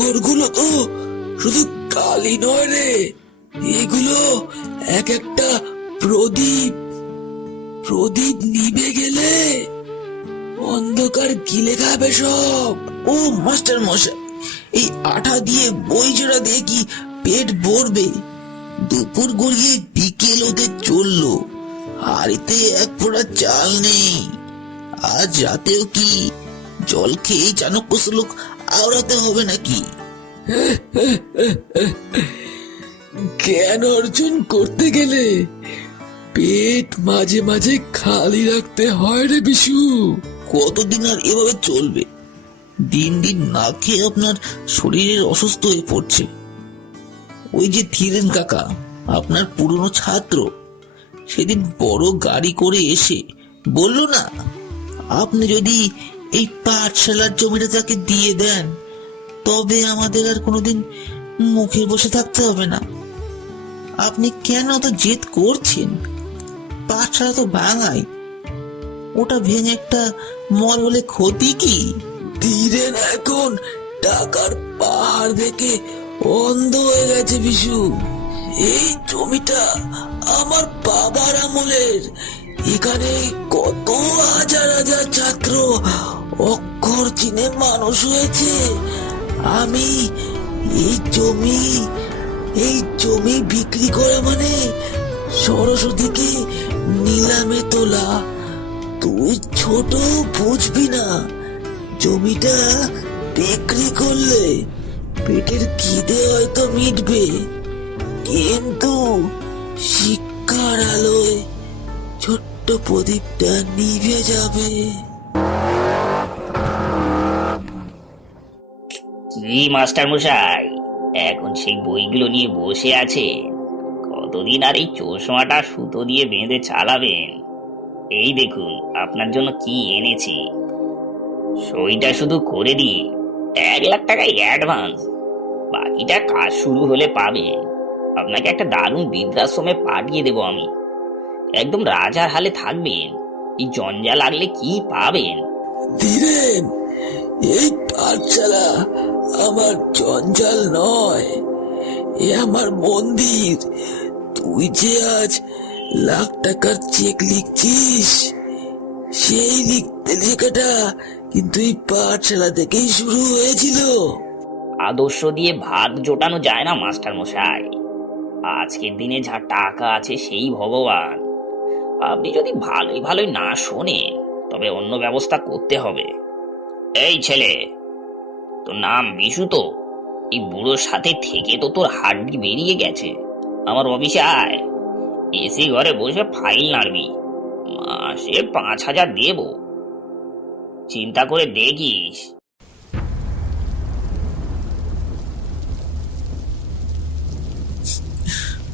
ঘরগুলো তো শুধু কালি নয় রে, এগুলো এক একটা প্রদীপ। প্রদীপ নিভে গেলে অন্ধকার গিলে খাবে সব। ও মাস্টার মশাই, এই আঠা দিয়ে বই জোড়া দিয়ে কি পেট ভরবে? দুপুর গড়িয়ে বিকেল হতে চললো, হাড়িতে এক ফোঁটা চাল নেই। আজ রাতেও কি জল খেয়ে চাণক্য শ্লোক আওড়াতে হবে নাকি? জ্ঞান অর্জন করতে গেলে পেট মাঝে মাঝে খালি রাখতে হয় রে বিশু। কতদিন আর এভাবে চলবে? দিন দিন না খেয়ে আপনার শরীরের অসুস্থ হয়ে পড়ছে। ওই যে ধীরেন কাকা, আপনার পুরনো ছাত্র, সেদিন বড় গাড়ি করে এসে বলল না, আপনি যদি এই পাঠশালার জমিটা তাকে দিয়ে দেন তবে আমাদের আর কোনোদিন মুখে বসে থাকতে হবে না। আপনি কেন অত জেদ করছেন? পাঠশালা তো ভাঙাই, ওটা ভেঙে একটা মল হলে ক্ষতি কি? ধীরেন এখন টাকার পাহাড় দেখে অন্ধ হয়ে গেছে বিশু। এই জমিটা আমার বাবার আমলের। এখানে কত হাজার হাজার ছাত্র অক্ষর চিনে মানুষ হয়েছে। আমি এই জমি বিক্রি করা মানে সরস্বতীকে নিলামে তোলা। তুই ছোট বুঝবি না, জমিটা বিক্রি করলে পেটের খিদে হয়তো মিটবে, কিন্তু শিক্ষার আলোয় ছোট্ট প্রদীপটা নিভে যাবে। কি মাস্টার মশাই, এখন সেই বইগুলো নিয়ে বসে আছে? কতদিন আর এই চশমাটা সুতো দিয়ে বেঁধে চালাবেন? এই দেখুন আপনার জন্য কি এনেছি। সইটা শুধু করে দিই, 1,00,000 টাকায় অ্যাডভান্স, বাকিটা কাজ শুরু হলে পাবেন। আপনাকে একটা দারুণ বৃদ্ধাশ্রমে পাঠিয়ে দেবো আমি, একদম রাজার হালে থাকবেন। এই জঞ্জাল লাগলে কি পাবেন? ধীরেন, এই পাঠশালা আমার জঞ্জাল নয়, এ আমার মন্দির। তুই যে আজ লাখ টাকার চেক লিখছিস, সেই লিখতে লেখাটা কিন্তু এই পাঠশালা থেকেই শুরু হয়েছিল। আদর্শ দিয়ে ভাত জোটানো যায় না মাস্টার মশাই। আজকের দিনে যা টাকা আছে সেই ভগবান। আপনি যদি ভালোই ভালোই না শোনেন তবে অন্য ব্যবস্থা করতে হবে। এই ছেলে, তোর নাম বিশু তো? এই বুড়োর সাথে থেকে তো তোর হাড্ডি বেরিয়ে গেছে। আমার অফিসে আয়, এসি ঘরে বসে ফাইল নাড়বি। মাসে 5,000 দেব, চিন্তা করে দেখিস।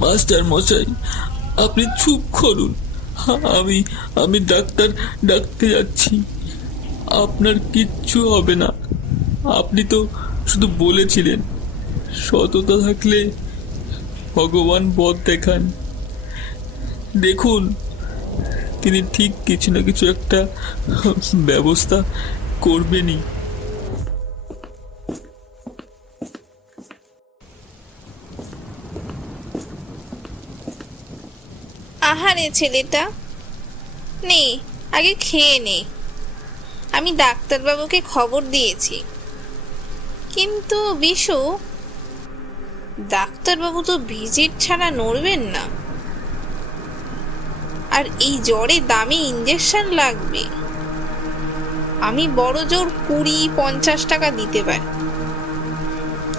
মাস্টার মশাই, আপনি চুপ করুন। আমি আমি ডাক্তার ডাকতে যাচ্ছি। আপনার কিচ্ছু হবে না। আপনি তো শুধু বলেছিলেন সততা থাকলে ভগবান পথ দেখান। দেখুন, তিনি ঠিক কিছু না কিছু একটা ব্যবস্থা করবেনই। আহারে ছেলেটা, নে আগে খেয়ে নে। আমি ডাক্তারবাবুকে খবর দিয়েছি, কিন্তু বিশু, ডাক্তারবাবু তো ভিজিট ছাড়া নড়বেন না। আর এই জ্বরে দামি ইঞ্জেকশন লাগবে। আমি বড় জোর 20-50 টাকা দিতে পারি,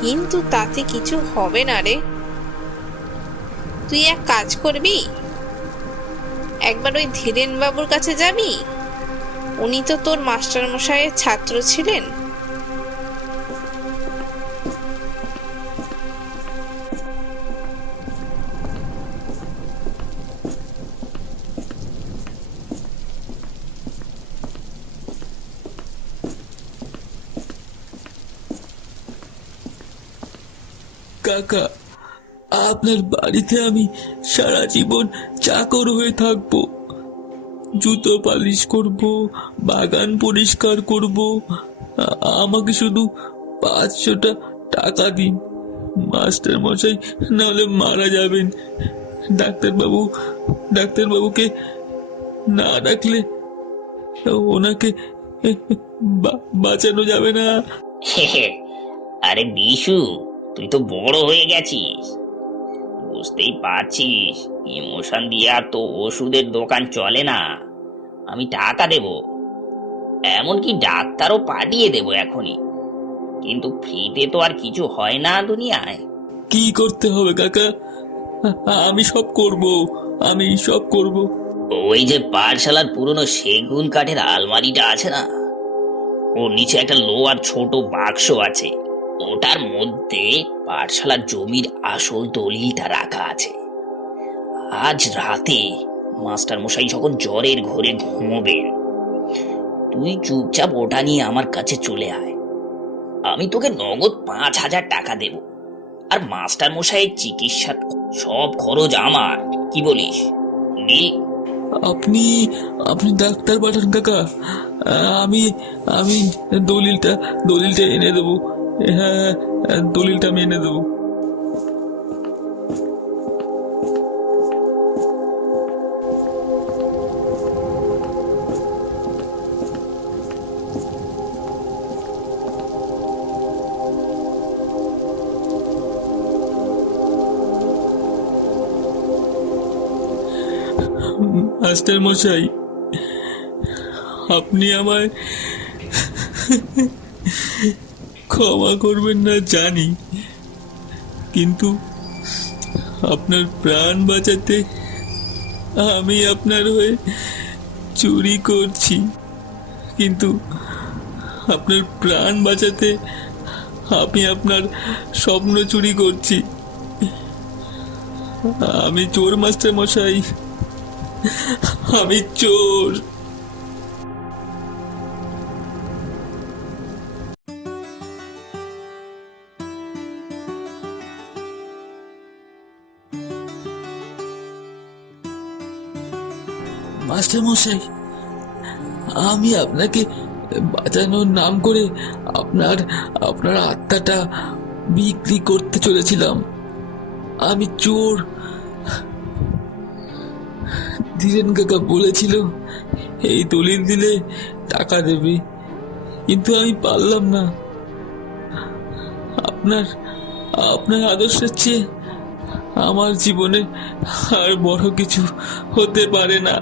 কিন্তু তাতে কিছু হবে না রে। তুই এক কাজ করবি, একবার ওই ধীরেন বাবুর কাছে যাবি। উনি তো তোর মাস্টার মশাইয়ের ছাত্র ছিলেন। কাকা, আপনার বাড়িতে আমি সারা জীবন চাকর হয়ে থাকবো। জুতো পালিশ করব, বাগান পরিষ্কার করব। আমাকে শুধু 500টা টাকা দিন, মাস্টার মশাই নাহলে মারা যাবেন। ডাক্তারবাবুকে না ডাকলে ওনাকে বাঁচানো যাবে না। আরে বিশু, তুই তো বড় হয়ে গেছিস, বুঝতেই পারছিস ইমোশন দিয়ে আর তো ওষুধের দোকান চলে না। আমি টাকা দেব, এমনকি ডাক্তারও পাঠিয়ে দেব এখনই, কিন্তু ফ্রিতে তো আর কিছু হয় না দুনিয়ায়। কি করতে হবে কাকা? আমি সব করব। ওই যে পাঠশালার পুরনো সেগুন কাঠের আলমারিটা আছে না, ওর নিচে একটা লোহার ছোট বাক্স আছে, ওটার মধ্যে পাঠশালার জমির আসল দলিলটা রাখা আছে। আজ রাতে মাস্টার মশাই যখন জ্বরের ঘরে ঘুমোবেন, তুই চুপচাপ ওটা নিয়ে আমার কাছে চলে আয়। আমি তোকে নগদ 5,000 টাকা দেব, আর মাস্টার মশাইয়ের চিকিৎসার সব খরচ আমার। কি বলিস? নীল, আপনি ডাক্তার পাঠান কাকা, আমি দলিলটা এনে দেবো। হ্যাঁ, দলিলটা আমি এনে দেবো। মাস্টার মশাই, আপনি আমায় ক্ষমা করবেন না জানি, কিন্তু আপনার প্রাণ বাঁচাতে আমি আপনার হয়ে চুরি করছি, কিন্তু আপনার প্রাণ বাঁচাতে আমি আপনার স্বপ্ন চুরি করছি। আমি চোর মাস্টার মশাই, আমি চোর। মাস্টার মশাই, আমি আপনাকে বাঁচানোর নাম করে আপনার আত্মাটা বিক্রি করতে চলেছিলাম। আমি চোর। ধীরেন কাকা বলেছিল এই দলিল দিলে টাকা দেবে, কিন্তু আমি পারলাম না। আপনার আদর্শের চেয়ে আমার জীবনে আর বড় কিছু হতে পারে না।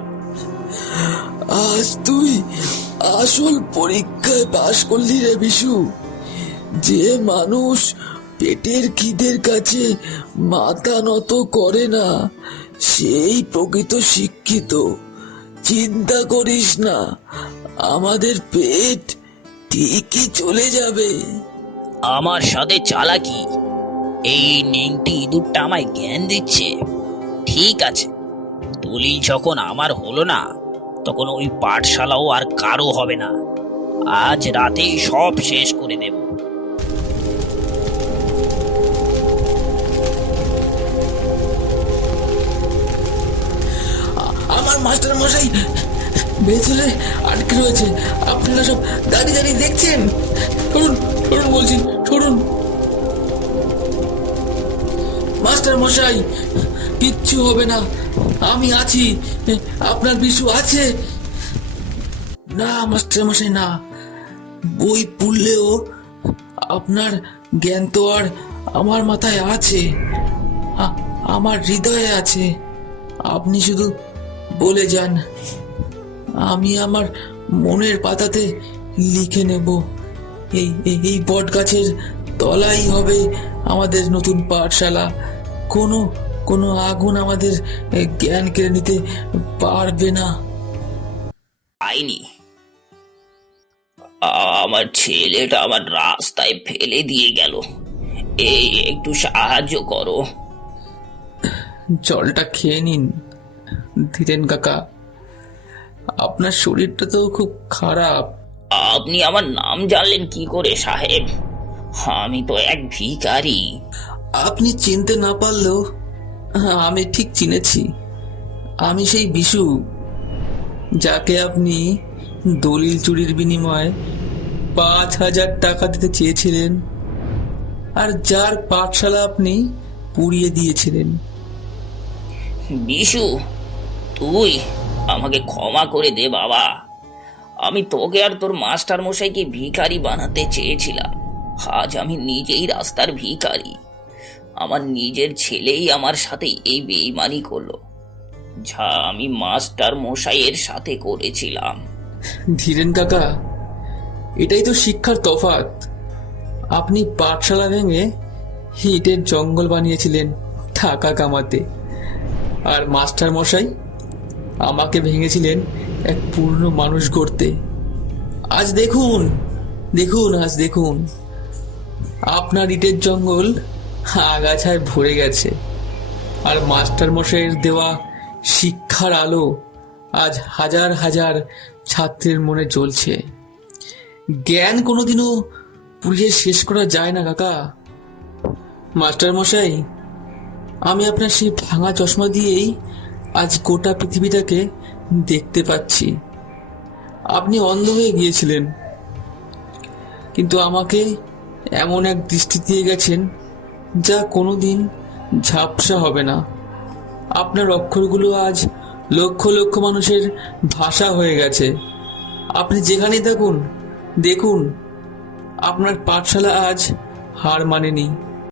আজ তুই আসল পরীক্ষায় পাশ করলি রে বিশু। যে মানুষ পেটের খিদের কাছে মাথা নত করে না, সেই প্রকৃত শিক্ষিত। চিন্তা করিস না, আমাদের পেট ঠিকই চলে যাবে। আমার সাথে চালাকি, এই নিংটি ইঁদুরটা আমায় জ্ঞান দিচ্ছে। ঠিক আছে, দলিল যখন আমার হলো না, তখন ওই পাঠশালাও আর কারো হবে না। আজ রাতেই সব শেষ করে দেব। আমার মাস্টার মশাই ভেতরে আটকে রয়েছে। আপনারা সব দাঁড়িয়ে দেখছেন। সরুন বলছি, সরুন। মাস্টার মশাই, কিচ্ছু হবে না, আমি আছি। আপনার বিশু আছে। না মাস্টার মশাই, না। বই পড়লেও আপনার জ্ঞান তো আর আমার মাথায় আছে, আমার হৃদয়ে আছে। আপনি শুধু বলে যান, আমি আমার মনের পাতাতে লিখে নেব। এই বট গাছের তলাই হবে আমাদের নতুন পাঠশালা। কোনো আগুন আমাদের জ্ঞান কেড়ে নিতে পারবে না। আইনি, আমার ছেলেটা আমার রাস্তায় ফেলে দিয়ে গেল, এই একটু সাহায্য করো। জলটা খেয়ে নিন ধীরেন কাকা, আপনার শরীরটা তো খুব খারাপ। আপনি আমার নাম জানলেন কি করে সাহেব? আমি তো এক ভিখারি। আপনি চিনতে না পারলেও আমি ঠিক চিনেছি। আমি সেই বিশু, যাকে আপনি দলিল চুরির বিনিময়ে 5,000 টাকা দিতে চেয়েছিলেন। আর যার পাঠশালা আপনি পুড়িয়ে দিয়েছিলেন। বিশু, তুই আমাকে ক্ষমা করে দে বাবা। আমি তোকে আর তোর মাস্টার মশাইকে ভিখারি বানাতে চেয়েছিলাম। আজ আমি নিজেই রাস্তার ভিখারি। আমার নিজের ছেলেই আমার সাথে এই বেইমানি করলো, যা আমি মাস্টার মশাইয়ের সাথে করেছিলাম। ধীরেন কাকা, এটাই তো শিক্ষার তফাৎ। আপনি পাঠশালা ভেঙে ইটের জঙ্গল বানিয়েছিলেন টাকা কামাতে, আর মাস্টার মশাই আমাকে ভেঙেছিলেন এক পূর্ণ মানুষ গড়তে। আজ দেখুন, আজ দেখুন, আপনার ইটের জঙ্গল আগাছায় ভরে গেছে, আর মাস্টার মশাইয়ের দেওয়া শিক্ষার আলো আজ হাজার হাজার ছাত্রের মনে জ্বলছে। জ্ঞান কোনোদিনও পুড়িয়ে শেষ করা যায় না কাকা। মাস্টার মশাই, আমি আপনার সেই ভাঙা চশমা দিয়েই আজ গোটা পৃথিবীটাকে দেখতে পাচ্ছি। আপনি অন্ধ হয়ে গিয়েছিলেন, কিন্তু আমাকে এমন এক দৃষ্টি দিয়ে গেছেন যা কোনোদিন ঝাপসা হবে না। আপনার অক্ষরগুলো আজ লক্ষ লক্ষ মানুষের ভাষা হয়ে গেছে। আপনি যেখানেই থাকুন, দেখুন আপনার পাঠশালা আজ হার মানেনি।